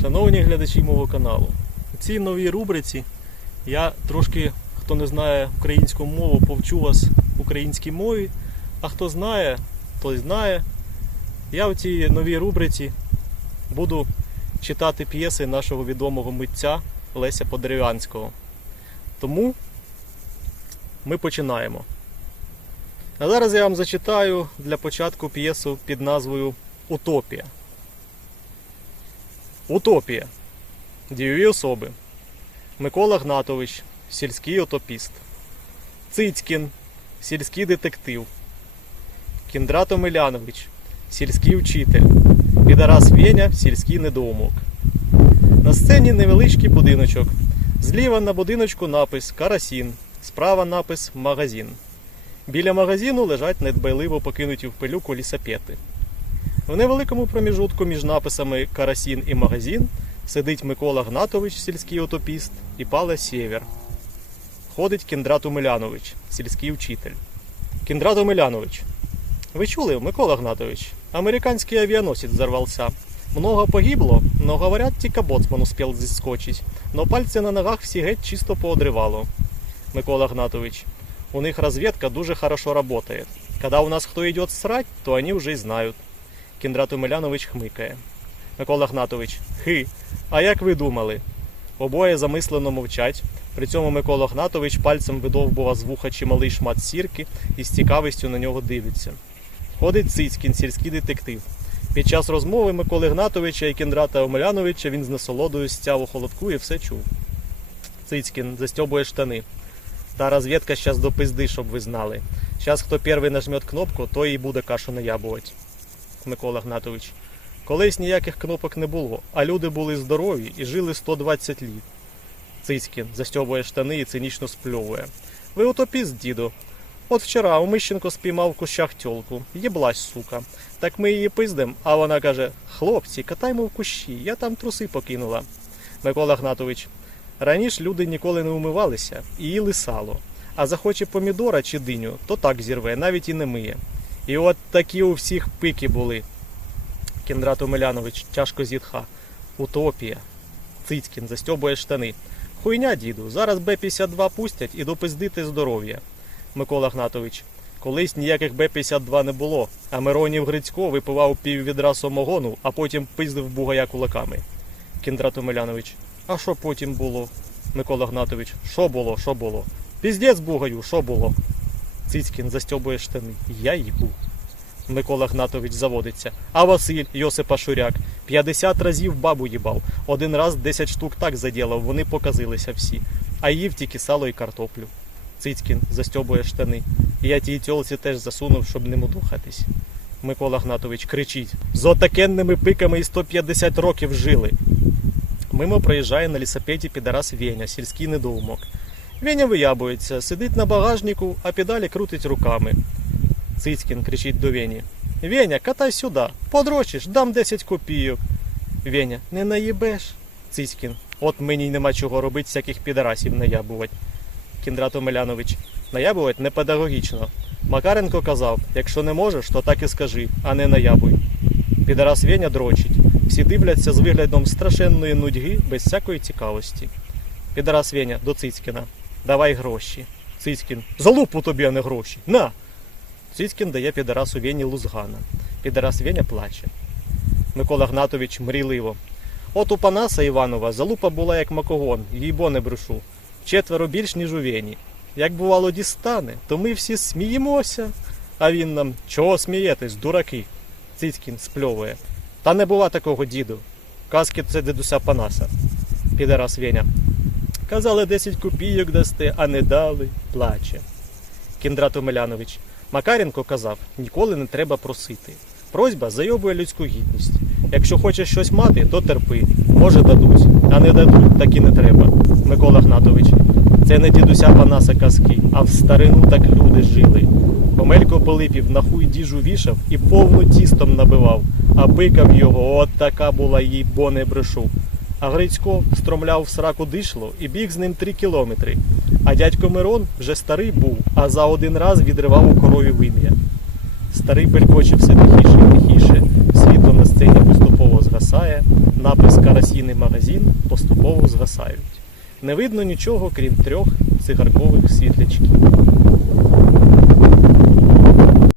Шановні глядачі мого каналу, у цій новій рубриці я трошки, хто не знає українську мову, повчу вас українській мові, а хто знає, той знає. Я у цій новій рубриці буду читати п'єси нашого відомого митця Леся Подерев'янського. Тому ми починаємо. А зараз я вам зачитаю для початку п'єсу під назвою Утопія. Утопія. Дієві особи. Микола Гнатович, сільський утопіст. Цицькін, сільський детектив. Кіндрат Омелянович, сільський вчитель. Підарас Веня, сільський недоумок. На сцені невеличкий будиночок. Зліва на будиночку напис Карасін, справа напис Магазин. Біля магазину лежать недбайливо покинуті в пилюку лісапети. В невеликому проміжутку між написами Карасін і магазин сидить Микола Гнатович, сільський утопіст, і пале Сєвєр. Ходить Кіндрат Умилянович, сільський вчитель. Кіндрат Умилянович. Ви чули, Микола Гнатович? Американский авианосец взорвался. Много погибло, но говорят, тільки боцман успел зіскочить. Но пальці на ногах всі геть чисто поодривало. Микола Гнатович. У них разведка дуже хорошо работает. Когда у нас кто идет срать, то они уже и знают. Кіндрат Умилянович хмикає. Микола Гнатович. Хи. А як ви думали? Обоє замислено мовчать. При цьому Микола Гнатович пальцем видовбува з вуха чималий шмат сірки і з цікавістю на нього дивиться. Ходить Цицькін, сільський детектив. Під час розмови Миколи Гнатовича і Кіндрата Омеляновича він з насолодою стяв у холодку і все чув. Цицькін застьобує штани. Та розвідка щас до пизди, щоб ви знали. Щас хто перший нажмет кнопку, той і буде кашу наябувати. Микола Гнатович. Колись ніяких кнопок не було, а люди були здорові і жили 120 літ. Цицькін застьобує штани і цинічно спльовує. Ви утопіст, діду. От вчора Умищенко спіймав в кущах тьолку. Єблась, сука. Так ми її пиздем, а вона каже: Хлопці, катаймо в кущі, я там труси покинула. Микола Гнатович. Раніше люди ніколи не умивалися і їли сало. А захоче помідора чи диню, то так зірве, навіть і не миє. І от такі у всіх пики були. Кіндрат Омелянович тяжко зітха. Утопія. Цицькін застьобує штани. Хуйня, діду, зараз Б-52 пустять і допиздити здоров'я. Микола Гнатович. Колись ніяких Б-52 не було, а Миронів Грицько випивав пів відра самогону, а потім пиздив бугая кулаками. Кіндрат Омелянович. А що потім було? Микола Гнатович. Що було, що було? Піздець бугаю, що було? Цицькін застьобує штани. Я їбу. Микола Гнатович заводиться. А Василь Йосипа Шуряк 50 разів бабу їбав. Один раз 10 штук так заділав, вони показилися всі. А їв тільки сало і картоплю. Цицькін застьобує штани. Я тій тьолці теж засунув, щоб не мудухатись. Микола Гнатович кричить: з отакенними пиками і 150 років жили. Мимо проїжджає на лісопеді підарас Веня, сільський недоумок. Веня виябується, сидить на багажнику, а педалі крутить руками. Цицькін кричить до Вені. Веня, катай сюди, подрочиш, дам 10 копійок. Веня, не наїбеш. Цицькін. От мені й нема чого робити, всяких підарасів наябувати. Кіндрат Омелянович. Наябувати не педагогічно. Макаренко казав, якщо не можеш, то так і скажи, а не наябуй. Підарас Веня дрочить. Всі дивляться з виглядом страшенної нудьги без всякої цікавості. Підарас Веня до Цицькіна. Давай гроші. Цицькін. За лупу тобі, а не гроші. На! Цицькін дає підарасу Вені лузгана. Підарас Веня плаче. Микола Гнатович мрійливо. От у Панаса Іванова залупа була як макогон, їй бо не брешу. Четверо більш, ніж у Вені. Як бувало дістане, то ми всі сміємося. А він нам чого смієтесь, дураки? Цицькін спльовує. Та не бува такого, діду. Казки це дедуся Панаса. Підарас Веня. Казали 10 копійок дасте, а не дали, плаче. Кіндрат Омелянович. Макаренко казав, ніколи не треба просити. Просьба зайобує людську гідність. Якщо хочеш щось мати, то терпи. Може дадуть, а не дадуть, так і не треба. Микола Гнатович. Це не дідуся Панаса казки, а в старину так люди жили. Помелько Пилипів на хуй діжу вішав і повну тістом набивав, а пикав його, от така була їй, бо не брешу. А Грицько стромляв в сраку дишло і біг з ним три кілометри. А дядько Мирон вже старий був, а за один раз відривав у корові вим'я. Старий все тихіше і тихіше, світло на сцені поступово згасає, Напис Карасійний магазин поступово згасають. Не видно нічого, крім трьох цигаркових світлячків.